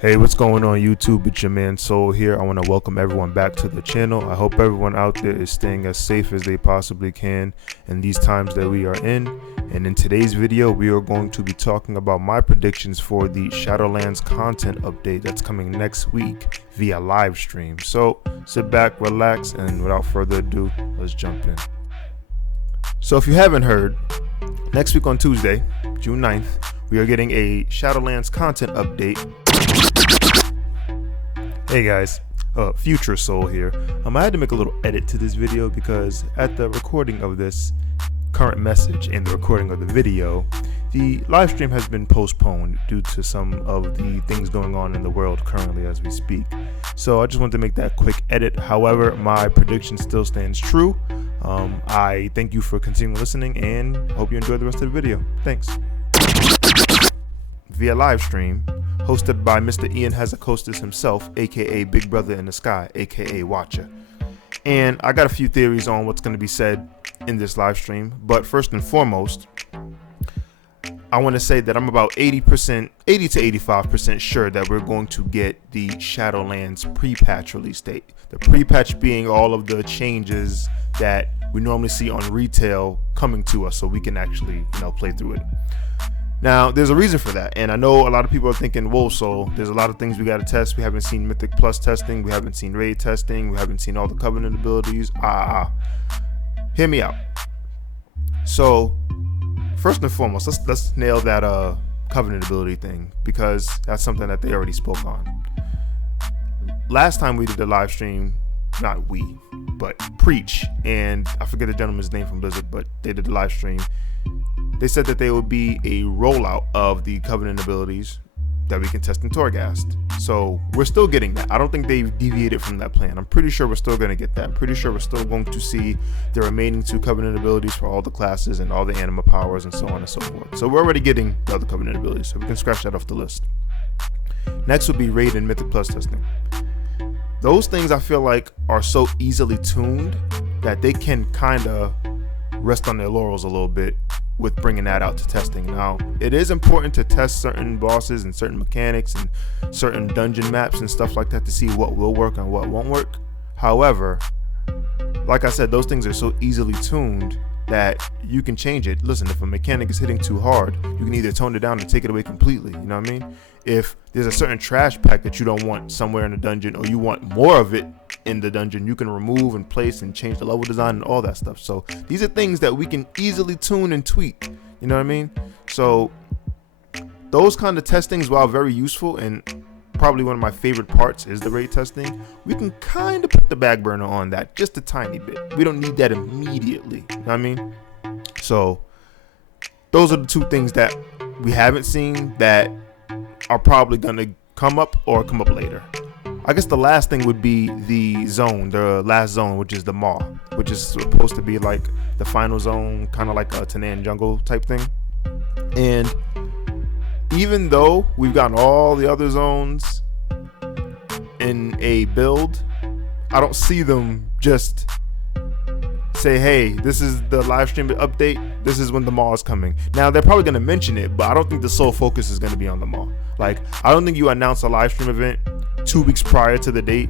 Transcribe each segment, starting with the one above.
Hey, what's going on YouTube? It's your man Soul here. I want to welcome everyone back to the channel. I hope everyone out there is staying as safe as they possibly can in these times that we are in. And in today's video, we are going to be talking about my predictions for the Shadowlands content update that's coming next week via live stream. So sit back, relax, and without further ado, let's jump in. So if you haven't heard, next week on Tuesday, June 9th, we are getting a Shadowlands content update. Hey guys, Future Soul here. I had to make a little edit to this video because at the recording of this current message and the recording of the video, the live stream has been postponed due to some of the things going on in the world currently as we speak. So I just wanted to make that quick edit. However, my prediction still stands true. I thank you for continuing listening and hope you enjoy the rest of the video. Thanks. Via live stream, hosted by Mr. Ian Hazakostas himself, aka Big Brother in the Sky, aka Watcher. And I got a few theories on what's going to be said in this live stream, but first and foremost, I want to say that I'm about 80 to 85% sure that we're going to get the Shadowlands pre-patch release date. The pre-patch being all of the changes that we normally see on retail coming to us so we can actually, play through it. Now, there's a reason for that, and I know a lot of people are thinking, whoa, so there's a lot of things we got to test. We haven't seen Mythic Plus testing, we haven't seen Raid testing, we haven't seen all the Covenant abilities. Hear me out. So, first and foremost, let's nail that Covenant ability thing, because that's something that they already spoke on. Last time we did the live stream, not we, but Preach, and I forget the gentleman's name from Blizzard, but they did the live stream. They said that there would be a rollout of the Covenant abilities that we can test in Torghast. So we're still getting that. I don't think they've deviated from that plan. I'm pretty sure we're still going to get that. I'm pretty sure we're still going to see the remaining 2 Covenant abilities for all the classes and all the anima powers and so on and so forth. So we're already getting the other Covenant abilities, so we can scratch that off the list. Next would be Raid and Mythic Plus testing. Those things I feel like are so easily tuned that they can kind of rest on their laurels a little bit with bringing that out to testing. Now, it is important to test certain bosses and certain mechanics and certain dungeon maps and stuff like that to see what will work and what won't work. However, like I said, those things are so easily tuned that you can change it. Listen, if a mechanic is hitting too hard, you can either tone it down or take it away completely. You know what I mean? If there's a certain trash pack that you don't want somewhere in the dungeon, or you want more of it in the dungeon, you can remove and place and change the level design and all that stuff. So these are things that we can easily tune and tweak. You know what I mean? So those kind of testings, while very useful and probably one of my favorite parts is the raid testing, we can kind of put the back burner on that just a tiny bit. We don't need that immediately. You know what I mean? So those are the 2 things that we haven't seen that are probably going to come up or come up later. I guess the last thing would be the zone, the last zone, which is the Maw, which is supposed to be like the final zone, kind of like a Tanan jungle type thing. And even though we've gotten all the other zones in a build, I don't see them just say, hey, this is the live stream update, this is when the Maw is coming. Now, they're probably going to mention it, but I don't think the sole focus is going to be on the Maw. Like, I don't think you announce a live stream event 2 weeks prior to the date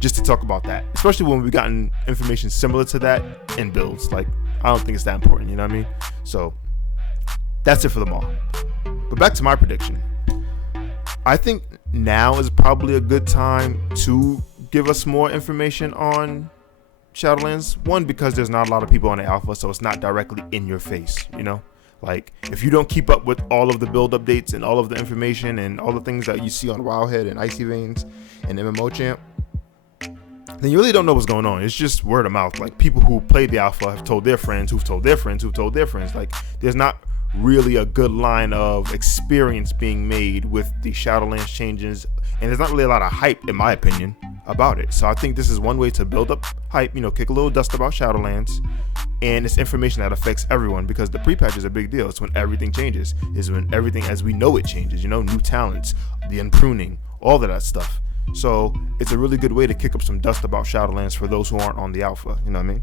just to talk about that, especially when we've gotten information similar to that in builds. Like, I don't think it's that important, you know what I mean? So that's it for the Maw. But back to my prediction. I think now is probably a good time to give us more information on Shadowlands. One, because there's not a lot of people on the alpha, so it's not directly in your face, Like, if you don't keep up with all of the build updates and all of the information and all the things that you see on Wildhead and Icy Veins and MMO Champ, then you really don't know what's going on. It's just word of mouth. Like, people who played the alpha have told their friends, who've told their friends, who've told their friends. Like, there's not really a good line of experience being made with the Shadowlands changes, and there's not really a lot of hype, in my opinion, about it. So I think this is one way to build up hype, kick a little dust about Shadowlands, and it's information that affects everyone, because the pre-patch is a big deal. It's when everything changes, is when everything as we know it changes, new talents, the unpruning, all of that stuff. So it's a really good way to kick up some dust about Shadowlands for those who aren't on the alpha, you know what I mean?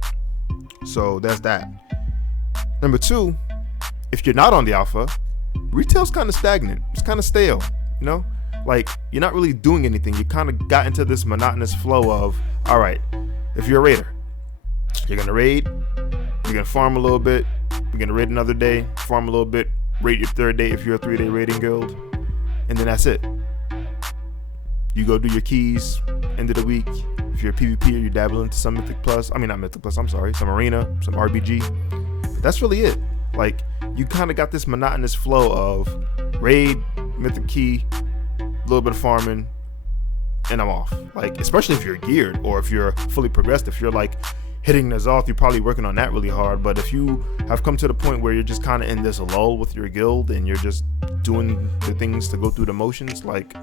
So there's that. Number 2, if you're not on the alpha, retail's kind of stagnant. It's kind of stale, like you're not really doing anything. You kind of got into this monotonous flow of, all right, if you're a raider, you're gonna raid, you're gonna farm a little bit, you're gonna raid another day, farm a little bit, raid your third day if you're a 3-day raiding guild, and then that's it. You go do your keys end of the week. If you're a PvP, you dabble into some Mythic Plus. I mean, not Mythic Plus, I'm sorry, some Arena, some RBG. But that's really it. Like, you kind of got this monotonous flow of raid, Mythic Key, a little bit of farming, and I'm off. Like, especially if you're geared or if you're fully progressed. If you're like hitting N'Zoth, you're probably working on that really hard. But if you have come to the point where you're just kind of in this lull with your guild and you're just doing the things to go through the motions, like,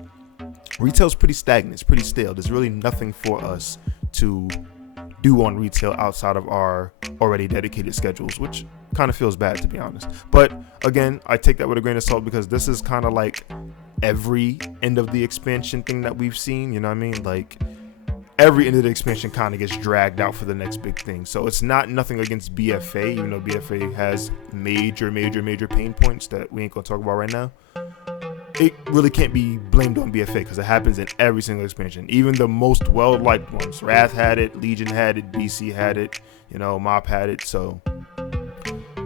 retail's pretty stagnant, it's pretty stale. There's really nothing for us to do on retail outside of our already dedicated schedules, which kind of feels bad, to be honest. But again, I take that with a grain of salt because this is kind of like every end of the expansion thing that we've seen, you know what I mean? Like, every end of the expansion kind of gets dragged out for the next big thing. So it's not nothing against BFA, even though BFA has major pain points that we ain't gonna talk about right now. It really can't be blamed on BFA because it happens in every single expansion. Even the most well-liked ones. Wrath had it, Legion had it, BC had it, you know, Mop had it. So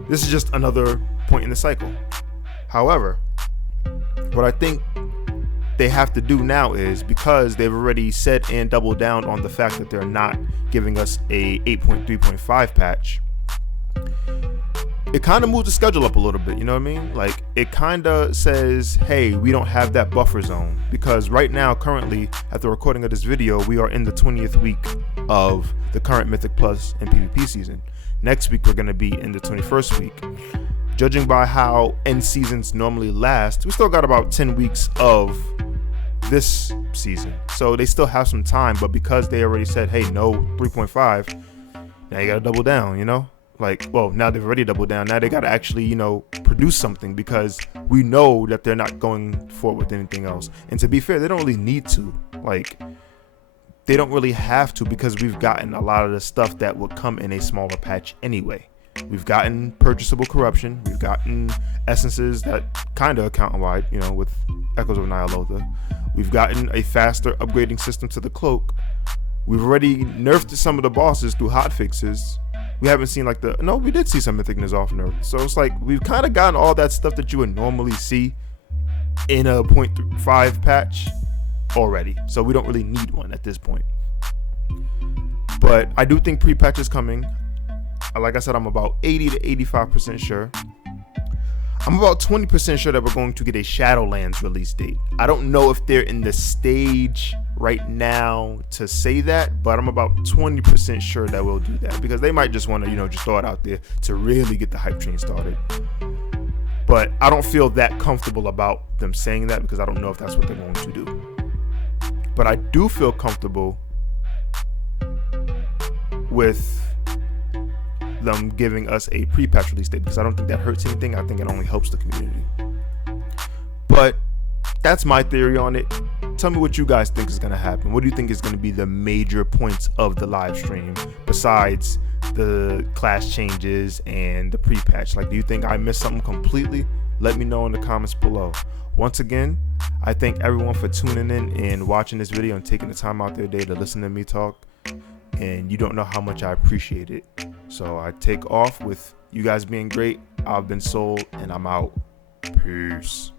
this is just another point in the cycle. However, what I think they have to do now is, because they've already said and doubled down on the fact that they're not giving us a 8.3.5 patch, it kind of moves the schedule up a little bit, you know what I mean? Like, it kind of says, hey, we don't have that buffer zone, because right now, currently, at the recording of this video, we are in the 20th week of the current Mythic Plus and PvP season. Next week, we're going to be in the 21st week. Judging by how end seasons normally last, we still got about 10 weeks of this season. So they still have some time, but because they already said, hey, no 3.5, now you got to double down, you know? Like, well, now they've already doubled down. Now they got to actually, you know, produce something, because we know that they're not going forward with anything else. And to be fair, they don't really need to. Like, they don't really have to, because we've gotten a lot of the stuff that would come in a smaller patch anyway. We've gotten purchasable corruption. We've gotten essences that kind of account-wide, you know, with Echoes of Nyalotha. We've gotten a faster upgrading system to the cloak. We've already nerfed some of the bosses through hotfixes. We haven't seen like we did see some Mythic N'Zoth nerf. So it's like we've kind of gotten all that stuff that you would normally see in a 0.5 patch already. So we don't really need one at this point. But I do think pre-patch is coming. Like I said, I'm about 80 to 85% sure. I'm about 20% sure that we're going to get a Shadowlands release date. I don't know if they're in the stage right now to say that, but I'm about 20% sure that we'll do that, because they might just want to, you know, just throw it out there to really get the hype train started. But I don't feel that comfortable about them saying that, because I don't know if that's what they're going to do. But I do feel comfortable with them giving us a pre-patch release date, because I don't think that hurts anything. I think it only helps the community. But that's my theory on it. Tell me what you guys think is going to happen. What do you think is going to be the major points of the live stream besides the class changes and the pre-patch? Like, do you think I missed something completely? Let me know in the comments below. Once again, I thank everyone for tuning in and watching this video and taking the time out their day to listen to me talk. And you don't know how much I appreciate it. So I take off with you guys being great. I've been Soul, and I'm out. Peace.